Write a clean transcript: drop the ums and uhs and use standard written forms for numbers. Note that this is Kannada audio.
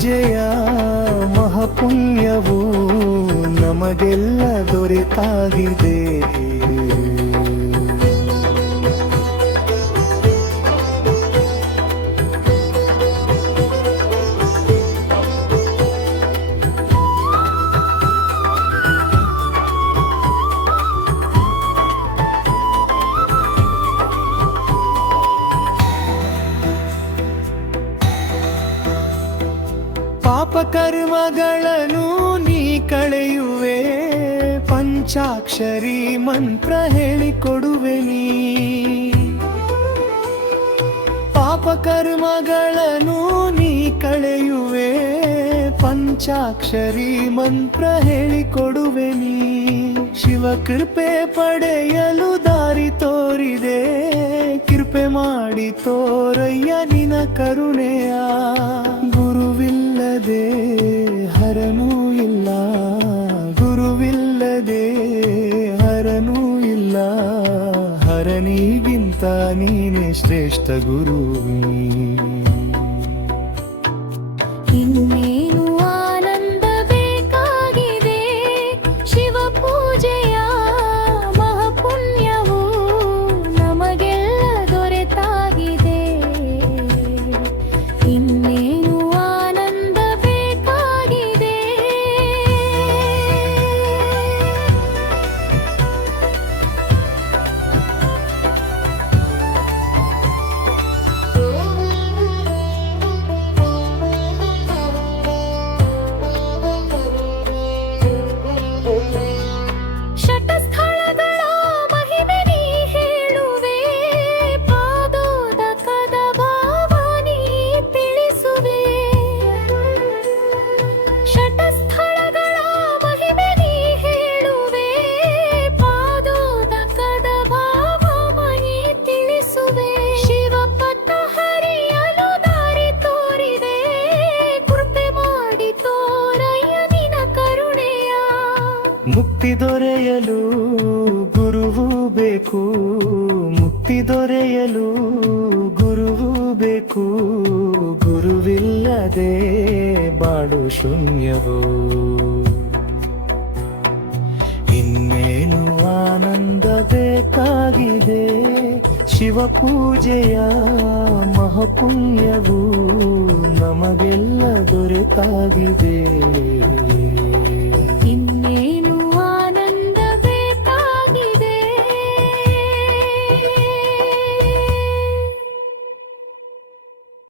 ಪೂಜೆಯ ಮಹಾಪುಣ್ಯವು ನಮಗೆಲ್ಲ ದೊರೆತಾಗಿದೆ. ಪಾಪಕರ್ಮಗಳನ್ನು ನೀ ಕಳೆಯುವೆ, ಪಂಚಾಕ್ಷರಿ ಮಂತ್ರ ಹೇಳಿಕೊಡುವೆ ನೀ. ಪಾಪಕರ್ಮಗಳನ್ನು ನೀ ಕಳೆಯುವೆ, ಪಂಚಾಕ್ಷರಿ ಮಂತ್ರ ಹೇಳಿಕೊಡುವೆ ನೀ. ಶಿವ ಕೃಪೆ ಪಡೆಯಲು ದಾರಿ ತೋರಿದೆ, ಕೃಪೆ ಮಾಡಿ ತೋರಯ್ಯ ನಿನ ಕರುಣೆಯ. ಗುರುವಿಲ್ಲದೆ ಹರನೂ ಇಲ್ಲ, ಗುರುವಿಲ್ಲದೆ ಹರನೂ ಇಲ್ಲ, ಹರನಿಗಿಂತ ನೀನೇ ಶ್ರೇಷ್ಠ ಗುರು. ಇನ್ನೇನು ಆನಂದ ಬೇಕಾಗಿದೆ, ಶಿವ ಪೂಜೆಯ ಮಹಾಪುಣ್ಯವು ನಮಗೆಲ್ಲ ದೊರೆತಾಗಿದೆ. ಇನ್ನೇನು ಆನಂದ ಬೇಕಾಗಿದೆ. ಶತಸ್ಥಳಗಳ ಮಹಿಮೆ ನೀ ಹೇಳುವೆ, ಪಾದೋದಕದ ಭಾವ ನೀ ತಿಳಿಸುವೆ. ಶತಸ್ಥಳಗಳ ಮಹಿಮೆ ನೀ ಹೇಳುವೆ, ಪಾದೋದಕದ ಭಾವ ನೀ ತಿಳಿಸುವೆ. ಶಿವಪಥ ಹರಿಯಲು ದಾರಿ ತೋರಿದೆ, ಕೃಪೆ ಮಾಡಿ ತೋರಯ್ಯ ನಿನ ಕರುಣೆಯ. ಮುಕ್ತಿ ದೊರೆಯಲು ಗುರುವು ಬೇಕು, ಮುಕ್ತಿ ದೊರೆಯಲು ಗುರುವು ಬೇಕು. ಗುರುವಿಲ್ಲದೆ ಬಾಳು ಶೂನ್ಯವು. ಇನ್ನೇನು ಆನಂದ ಬೇಕಾಗಿದೆ, ಶಿವ ಪೂಜೆಯ ಮಹಾಪುಣ್ಯವು ನಮಗೆಲ್ಲ ದೊರೆತಾಗಿದೆ.